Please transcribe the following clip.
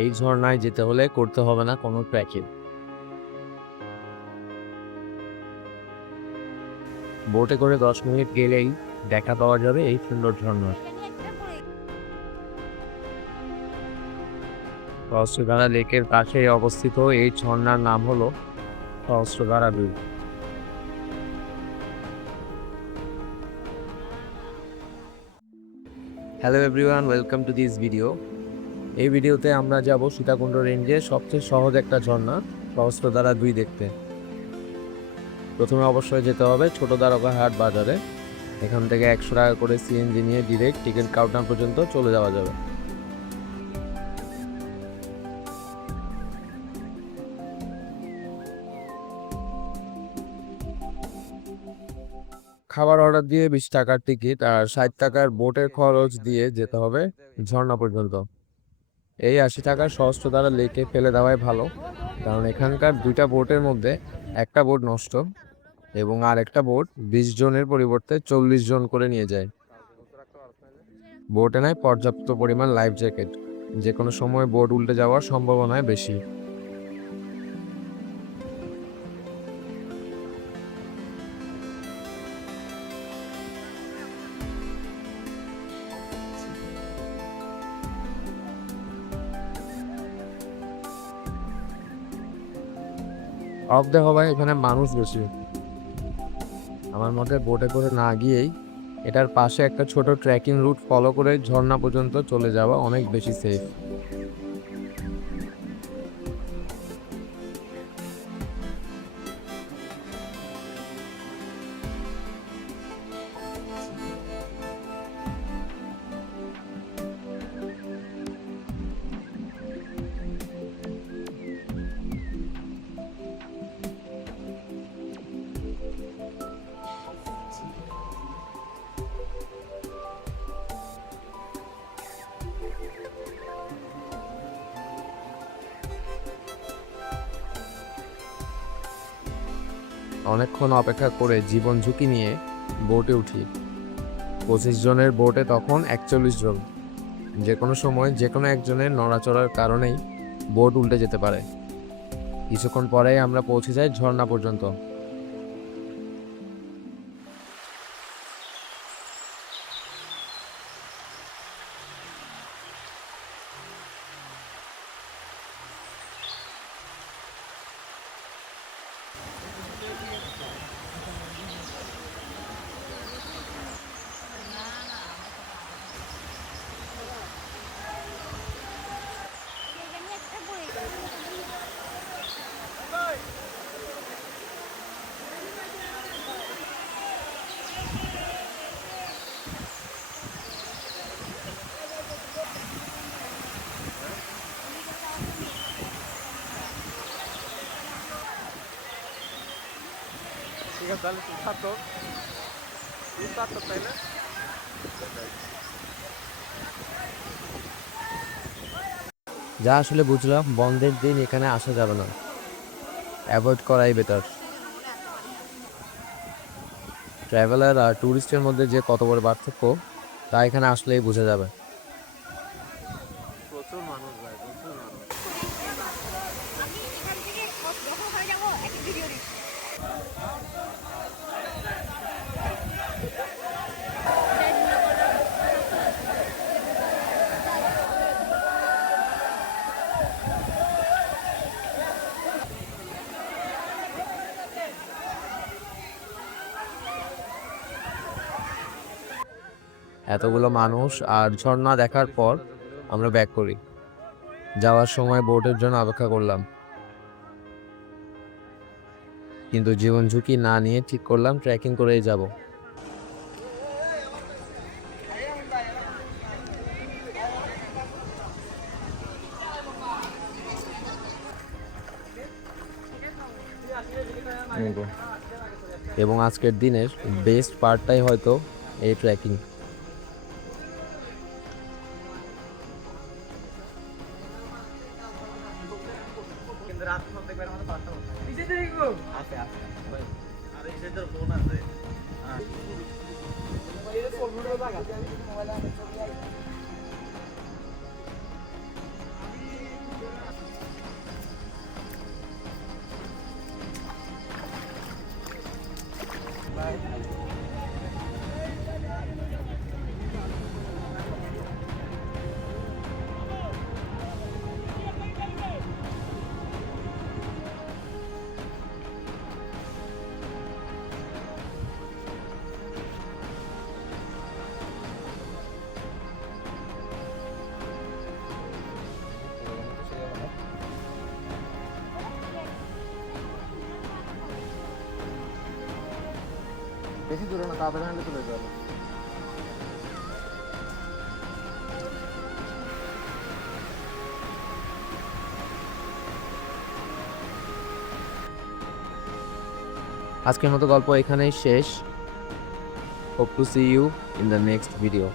এই ঝর্ণায় যেতে হলে করতে হবে না কোনো ট্রেকিং বোটে করে দশ মিনিট গেলেই দেখা পাওয়া যাবে এই সুন্দর ঝর্ণা। সহস্রধারা লেকের কাছে অবস্থিত এই ঝর্ণার নাম হলো সহস্রধারা বিল। Hello everyone welcome to this video এই ভিডিওতে আমরা যাব সীতাকুণ্ড রেঞ্জে সবচেয়ে সহজ একটা ঝর্ণা সহস্রধারা দুই দেখতে। প্রথমে অবশ্যই যেতে হবে ছোট দ্বারকা হাট বাজারে। এখান থেকে একশো টাকা করে সিএনজি নিয়ে ডিরেক্ট টিকিট কাউন্টার পর্যন্ত চলে যাওয়া যাবে। খাবার অর্ডার দিয়ে বিশ টাকার টিকিট আর ষাট টাকার বোটের খরচ দিয়ে যেতে হবে ঝর্ণা পর্যন্ত। এই আশি টাকার সহস্র দ্বারা লেকে ফেলে দেওয়াই ভালো। কারণ এখানকার দুইটা বোটের মধ্যে একটা বোট নষ্ট এবং আর একটা বোট বিশ জনের পরিবর্তে চল্লিশ জন করে নিয়ে যায়। বোটে নেয় পর্যাপ্ত পরিমাণ লাইফ জ্যাকেট। যে কোনো সময় বোট উল্টে যাওয়ার সম্ভাবনায় বেশি। অফ দেখো হওয়ায় এখানে মানুষ বেশি। আমার মতে বোটে করে না গিয়েই এটার পাশে একটা ছোট ট্রেকিং রুট ফলো করে ঝর্ণা পর্যন্ত চলে যাওয়া অনেক বেশি সেফ অনেকক্ষণ অপেক্ষা করে জীবন ঝুঁকি নিয়ে বোটে উঠি। পঁচিশ জনের বোটে তখন একচল্লিশ জন। যে কোনো সময় যে কোনো একজনের নড়াচড়ার কারণেই বোট উল্টে যেতে পারে। কিছুক্ষণ পরেই আমরা পৌঁছে যাই ঝর্ণা পর্যন্ত। যা আসলে বুঝলাম, বন্ধের দিন এখানে আসা যাবে না। অ্যাভয়েড করাই বেটার ট্রাভেলার আর ট্যুরিস্টের মধ্যে যে কত বড় পার্থক্য, তা এখানে আসলেই বোঝা যাবে প্রচুর মানুষ যায় প্রচুর মানুষ আমি এখান থেকে যখন ওখানে যাব একটা ভিডিও দিচ্ছি এতগুলো মানুষ আর ঝর্ণা দেখার পর আমরা ব্যাক করি। যাওয়ার সময় বোটের জন্য অপেক্ষা করলাম। কিন্তু জীবন ঝুঁকি না নিয়ে ঠিক করলাম ট্রেকিং করেই যাব। এবং আজকের দিনের বেস্ট পার্টটাই হয়তো এই ট্রেকিং রাত একবার আমাদের পাঁচটা নিচে দেখো আছে আছে। আর এই তোর ফোন আছে বেশি দূরে না, তাড়াতাড়ি হাঁটলে চলে যাবে আজকের মতো গল্প এখানেই শেষ। Hope to see you in the next video